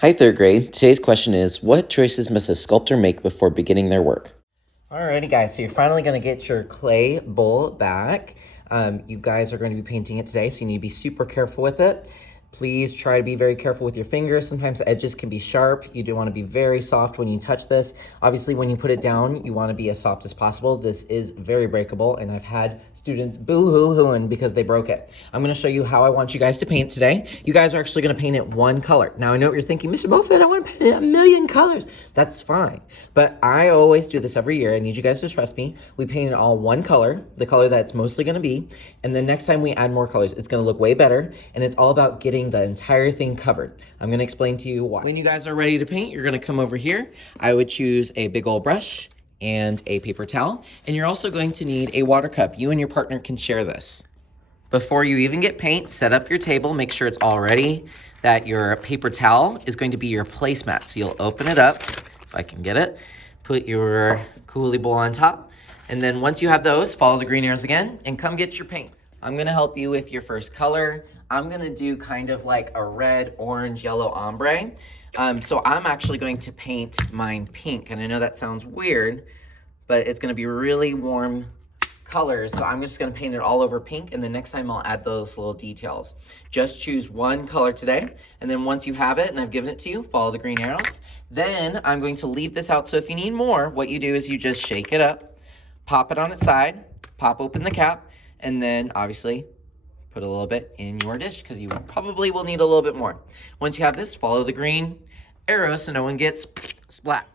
Hi, third grade. Today's question is, what choices must a sculptor make before beginning their work? Alrighty, guys, so you're finally going to get your clay bowl back. You guys are going to be painting it today, so you need to be super careful with it. Please try to be very careful with your fingers. Sometimes the edges can be sharp. You do want to be very soft when you touch this. Obviously, when you put it down, you want to be as soft as possible. This is very breakable, and I've had students boo-hoo-hooing because they broke it. I'm going to show you how I want you guys to paint today. You guys are actually going to paint it one color. Now, I know what you're thinking, Mr. Buffett, I want to paint it a million colors. That's fine, but I always do this every year. I need you guys to trust me. We paint it all one color, the color that's mostly going to be, and then next time we add more colors, it's going to look way better, and it's all about getting the entire thing covered. I'm going to explain to you why. When you guys are ready to paint, you're going to come over here. I would choose a big old brush and a paper towel, and you're also going to need a water cup. You and your partner can share this. Before you even get paint, set up your table, make sure it's all ready, that your paper towel is going to be your placemat. So you'll open it up, if I can get it, put your Chihuly bowl on top, and then once you have those, follow the green arrows again, and come get your paint. I'm gonna help you with your first color. I'm gonna do kind of like a red, orange, yellow ombre. So I'm actually going to paint mine pink, and I know that sounds weird, but it's gonna be really warm colors, so I'm just gonna paint it all over pink, and the next time I'll add those little details. Just choose one color today, and then once you have it and I've given it to you, follow the green arrows. Then I'm going to leave this out, so if you need more, what you do is you just shake it up, pop it on its side, pop open the cap, and then obviously put a little bit in your dish because you probably will need a little bit more. Once you have this, follow the green arrows so no one gets splat.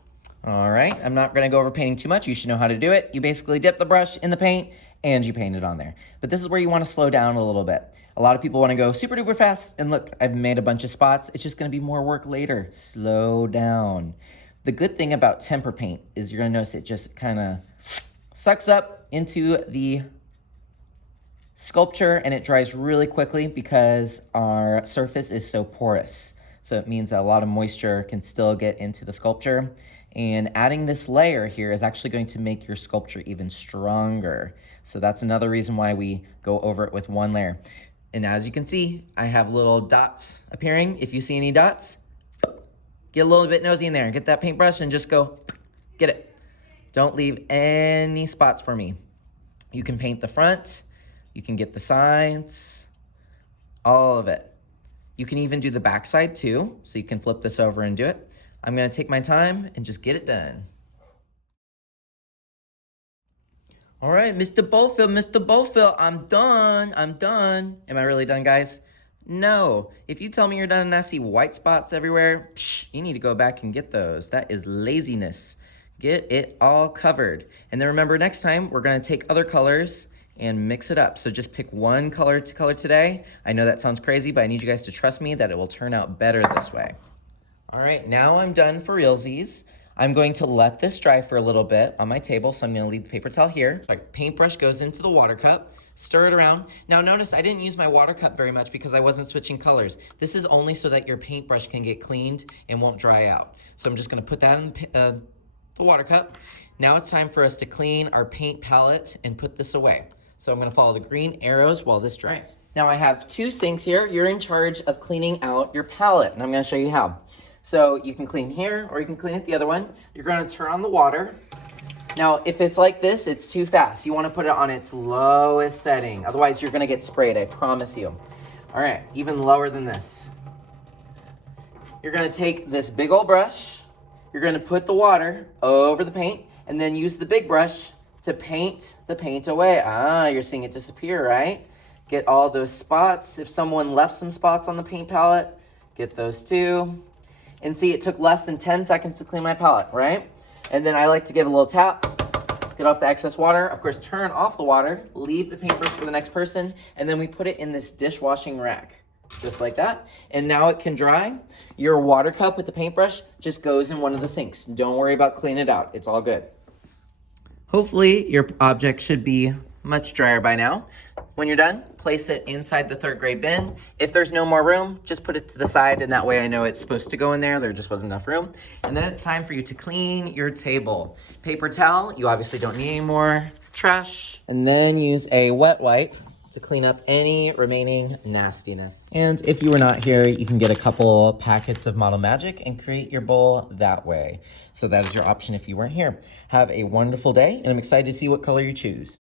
All right, I'm not gonna go over painting too much. You should know how to do it. You basically dip the brush in the paint and you paint it on there. But this is where you wanna slow down a little bit. A lot of people wanna go super duper fast, and look, I've made a bunch of spots. It's just gonna be more work later. Slow down. The good thing about temper paint is you're gonna notice it just kinda sucks up into the sculpture and it dries really quickly because our surface is so porous. So it means that a lot of moisture can still get into the sculpture. And adding this layer here is actually going to make your sculpture even stronger. So that's another reason why we go over it with one layer. And as you can see, I have little dots appearing. If you see any dots, get a little bit nosy in there. Get that paintbrush and just go get it. Don't leave any spots for me. You can paint the front, you can get the sides, all of it. You can even do the back side too, so you can flip this over and do it. I'm gonna take my time and just get it done. All right, Mr. Bowfield, I'm done. Am I really done, guys? No. If you tell me you're done and I see white spots everywhere, you need to go back and get those. That is laziness. Get it all covered. And then remember, next time, we're gonna take other colors and mix it up. So just pick one color to color today. I know that sounds crazy, but I need you guys to trust me that it will turn out better this way. All right, now I'm done for realsies. I'm going to let this dry for a little bit on my table, so I'm gonna leave the paper towel here. My paintbrush goes into the water cup, stir it around. Now notice I didn't use my water cup very much because I wasn't switching colors. This is only so that your paintbrush can get cleaned and won't dry out. So I'm just gonna put that in the water cup. Now it's time for us to clean our paint palette and put this away. So I'm gonna follow the green arrows while this dries. Now I have two sinks here. You're in charge of cleaning out your palette, and I'm gonna show you how. So you can clean here or you can clean it the other one. You're gonna turn on the water. Now, if it's like this, it's too fast. You wanna put it on its lowest setting. Otherwise, you're gonna get sprayed, I promise you. All right, even lower than this. You're gonna take this big old brush. You're gonna put the water over the paint and then use the big brush to paint the paint away. Ah, you're seeing it disappear, right? Get all those spots. If someone left some spots on the paint palette, get those too. And see, it took less than 10 seconds to clean my palette, right? And then I like to give a little tap, get off the excess water. Of course, turn off the water, leave the paintbrush for the next person, and then we put it in this dishwashing rack, just like that. And now it can dry. Your water cup with the paintbrush just goes in one of the sinks. Don't worry about cleaning it out. It's all good. Hopefully, your object should be much drier by now. When you're done, place it inside the third grade bin. If there's no more room, just put it to the side, and that way I know it's supposed to go in there. There just wasn't enough room. And then it's time for you to clean your table. Paper towel, you obviously don't need any more. Trash. And then use a wet wipe to clean up any remaining nastiness. And if you were not here, you can get a couple packets of Model Magic and create your bowl that way. So that is your option if you weren't here. Have a wonderful day, and I'm excited to see what color you choose.